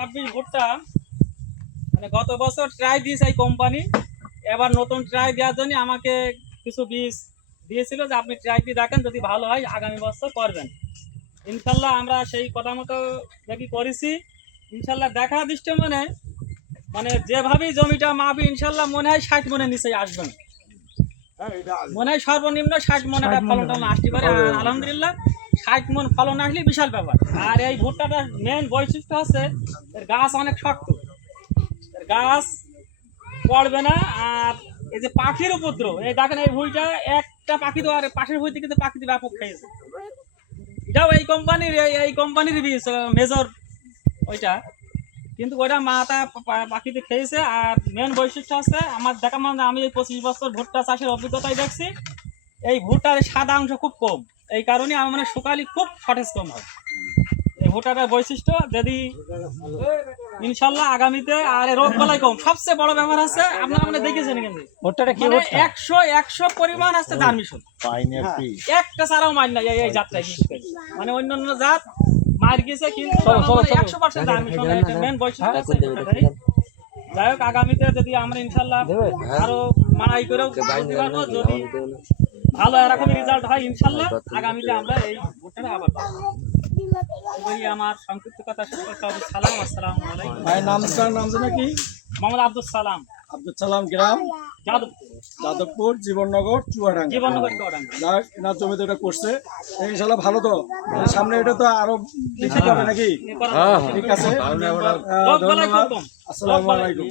26 ভুট্টা মানে গত বছর ট্রাই দিয়েছে এই কোম্পানি, এবার নতুন ট্রাই দেওয়ার জন্য আমাকে কিছু বীজ দিয়েছিল যে আপনি ট্রাই দিয়ে দেখেন, যদি ভালো হয় আগামী বছর করবেন। ইনশাল্লাহ আমরা সেই কথা মতো দেখি করেছি। ইনশাল্লাহ দেখা দৃষ্টি মানে যেভাবেই জমিটা মাপি ইনশাল্লাহ মনে হয় 60 মনের নিচে আসবেন, মনে হয় সর্বনিম্ন 60 মন একটা ফলনটা আসতে পারে। আলহামদুলিল্লাহ 60 মন ফলন আসলে বিশাল ব্যাপার। আর এই ভুট্টাটার মেন বৈশিষ্ট্য হচ্ছে এর গাছ অনেক শক্ত, এর গাছ পড়বে না। আর এই যে পাখির উপদ্রব, এই দেখেন এই ভুঁইটা একটা পাখি তো আর পাশের ভুঁই থেকে পাখি ব্যাপক খেয়েছে। এটাও এই কোম্পানির বীজ মেজর ওইটা, কিন্তু ওইটা মাথা পাখিতে খেয়েছে। আর মেন বৈশিষ্ট্য হচ্ছে আমার দেখা মানে আমি এই 25 বছর ভুট্টা চাষের অভিজ্ঞতায় দেখছি এই ভুট্টার সাদা অংশ খুব কম, এই কারণে আমার মানে শুকালি খুব সতেজ কম হয়। এই ভুট্টাটার বৈশিষ্ট্য যদি ইনশাল্লাহ আগামীতে আর রোগ বালাই কম। সবচেয়ে বড় ব্যাপার আছে আপনারা মানে দেখেছেন কিন্তু ভুট্টাটা কি 100 পরিমাণ আছে জার্মিশন, একটা ছাড়াও মার নাই এই যাত্রায়। মানে অন্যান্য জাত মার গেছে কিন্তু 100% জার্মিশন, এটা মেন বৈশিষ্ট্য আছে। যাই হোক আগামীতে যদি আমরা ইনশাল্লাহ আরো মানাই করেও বুঝতে পারবো, যদি ভালো এরকমই রেজাল্ট হয় ইনশাল্লাহ আগামীতে আমরা এই ভুট্টাটা আবার পাবো। আমার সংক্ষিপ্ত কথা শেষ করতে হবে। সালাম, আসসালামু আলাইকুম। ভাই নাম জানা কি? মোহাম্মদ আব্দুল সালাম। আব্দুল সালাম, গ্রাম যাদবপুর, জীবননগর, চুয়াডাঙ্গা। এনার জমিতে এটা করছে ইনশাল্লাহ ভালো। তো সামনে এটা তো আরো বেশি হবে নাকি? ঠিক আছে, ধন্যবাদ, আসসালামু আলাইকুম।